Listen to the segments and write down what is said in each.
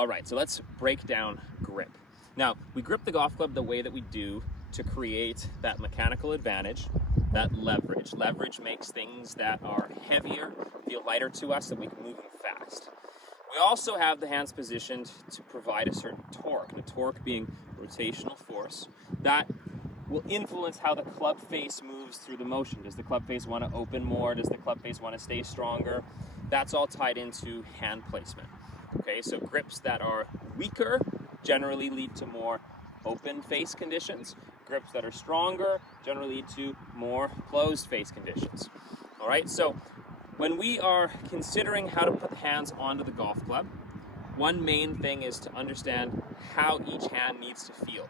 All right, so let's break down grip. Now, we grip the golf club the way that we do to create that mechanical advantage, that leverage. Leverage makes things that are heavier feel lighter to us, so we can move them fast. We also have the hands positioned to provide a certain torque, and a torque being rotational force that will influence how the club face moves through the motion. Does the club face want to open more? Does the club face want to stay stronger? That's all tied into hand placement. Okay, so grips that are weaker generally lead to more open face conditions. Grips that are stronger generally lead to more closed face conditions. All right, so when we are considering how to put the hands onto the golf club, one main thing is to understand how each hand needs to feel.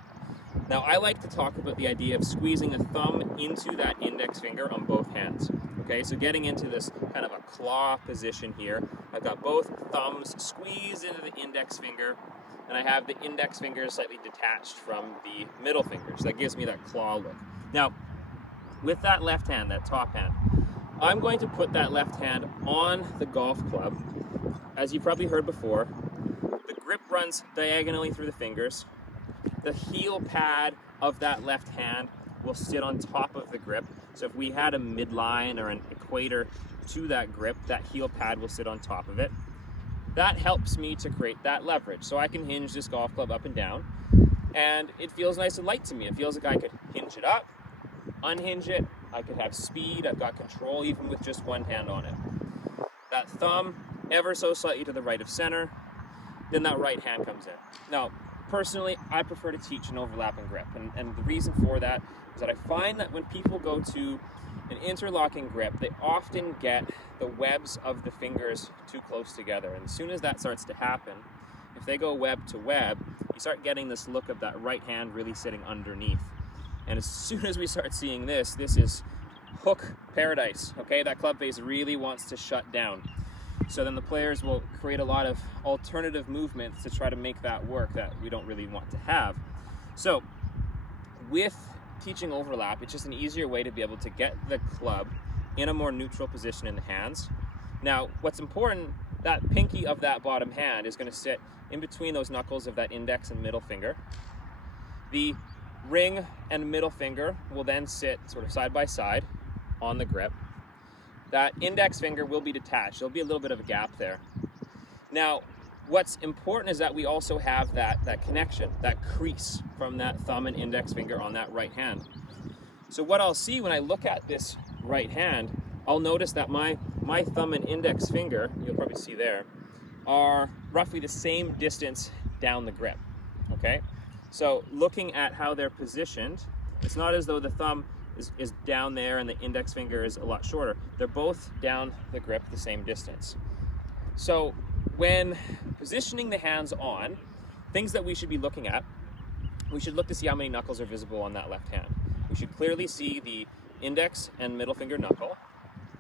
Now, I like to talk about the idea of squeezing a thumb into that index finger on both hands. Okay, so getting into this kind of a claw position here. I've got both thumbs squeezed into the index finger, and I have the index finger slightly detached from the middle finger. So that gives me that claw look. Now, with that left hand, that top hand, I'm going to put that left hand on the golf club. As you probably heard before, the grip runs diagonally through the fingers. The heel pad of that left hand will sit on top of the grip. So if we had a midline or an equator to that grip, that heel pad will sit on top of it. That helps me to create that leverage. So I can hinge this golf club up and down, and it feels nice and light to me. It feels like I could hinge it up, unhinge it, I could have speed, I've got control even with just one hand on it. That thumb ever so slightly to the right of center, then that right hand comes in. Now, personally, I prefer to teach an overlapping grip, and the reason for that is that I find that when people go to an interlocking grip, they often get the webs of the fingers too close together, and as soon as that starts to happen, if they go web to web, you start getting this look of that right hand really sitting underneath. And as soon as we start seeing this is hook paradise, okay? That club face really wants to shut down. So then the players will create a lot of alternative movements to try to make that work that we don't really want to have. So with teaching overlap, it's just an easier way to be able to get the club in a more neutral position in the hands. Now, what's important, that pinky of that bottom hand is going to sit in between those knuckles of that index and middle finger. The ring and middle finger will then sit sort of side by side on the grip. That index finger will be detached. There'll be a little bit of a gap there. Now, what's important is that we also have that connection, that crease from that thumb and index finger on that right hand. So what I'll see when I look at this right hand, I'll notice that my thumb and index finger, you'll probably see there, are roughly the same distance down the grip, okay? So looking at how they're positioned, it's not as though the thumb is down there and the index finger is a lot shorter. They're both down the grip the same distance. So when positioning the hands on, things that we should be looking at, we should look to see how many knuckles are visible on that left hand. We should clearly see the index and middle finger knuckle.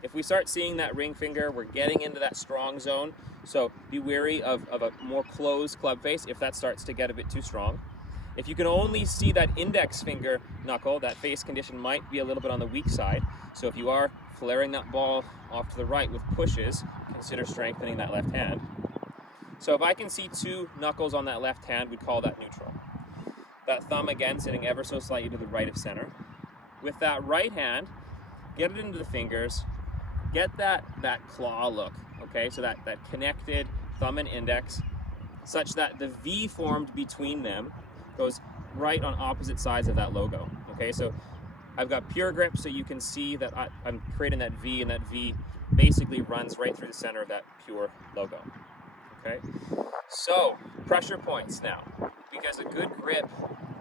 If we start seeing that ring finger, we're getting into that strong zone. So be wary of a more closed club face if that starts to get a bit too strong. If you can only see that index finger knuckle, that face condition might be a little bit on the weak side. So if you are flaring that ball off to the right with pushes, consider strengthening that left hand. So if I can see two knuckles on that left hand, we'd call that neutral. That thumb again sitting ever so slightly to the right of center. With that right hand, get it into the fingers, get that claw look, okay? So that connected thumb and index, such that the V formed between them goes right on opposite sides of that logo, okay? So I've got pure grip, so you can see that I'm creating that V, and that V basically runs right through the center of that pure logo, okay? So pressure points now, because a good grip,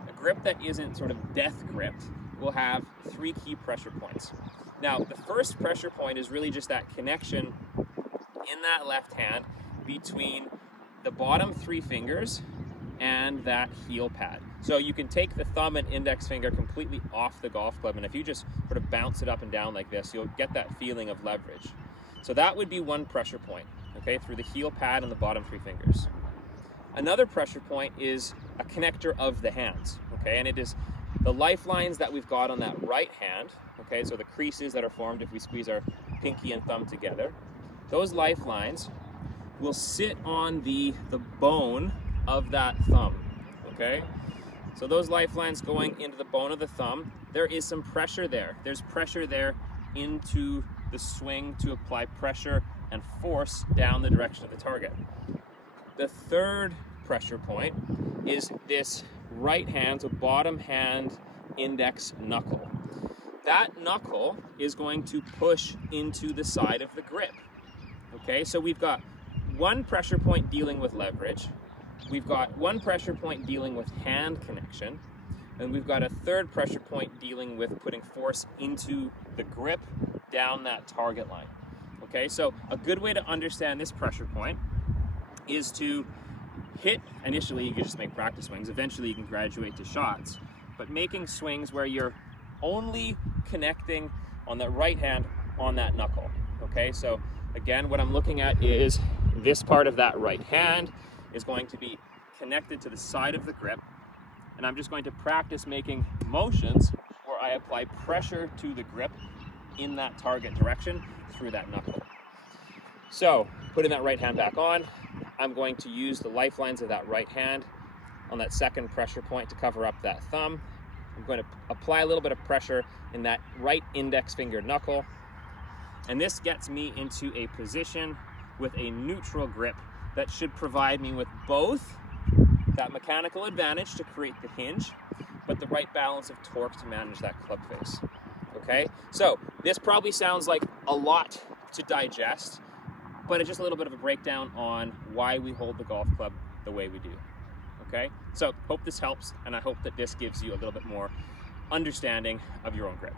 a grip that isn't sort of death gripped, will have 3 key pressure points. Now, the first pressure point is really just that connection in that left hand between the bottom 3 fingers and that heel pad. So you can take the thumb and index finger completely off the golf club, and if you just sort of bounce it up and down like this, you'll get that feeling of leverage. So that would be one pressure point, okay, through the heel pad and the bottom 3 fingers. Another pressure point is a connector of the hands, okay, and it is the lifelines that we've got on that right hand, okay, so the creases that are formed if we squeeze our pinky and thumb together. Those lifelines will sit on the bone of that thumb, okay? So those lifelines going into the bone of the thumb, there is some pressure there. There's pressure there into the swing to apply pressure and force down the direction of the target. The third pressure point is this right hand, so bottom hand index knuckle. That knuckle is going to push into the side of the grip. Okay, so we've got one pressure point dealing with leverage, we've got one pressure point dealing with hand connection, and we've got a third pressure point dealing with putting force into the grip down that target line. Okay, so a good way to understand this pressure point is to hit, initially you can just make practice swings, eventually you can graduate to shots, but making swings where you're only connecting on the right hand on that knuckle. Okay, so again, what I'm looking at is this part of that right hand is going to be connected to the side of the grip, and I'm just going to practice making motions where I apply pressure to the grip in that target direction through that knuckle. So putting that right hand back on, I'm going to use the lifelines of that right hand on that second pressure point to cover up that thumb. I'm going to apply a little bit of pressure in that right index finger knuckle, and this gets me into a position with a neutral grip that should provide me with both that mechanical advantage to create the hinge, but the right balance of torque to manage that club face. Okay, so this probably sounds like a lot to digest, but it's just a little bit of a breakdown on why we hold the golf club the way we do. Okay, so hope this helps, and I hope that this gives you a little bit more understanding of your own grip.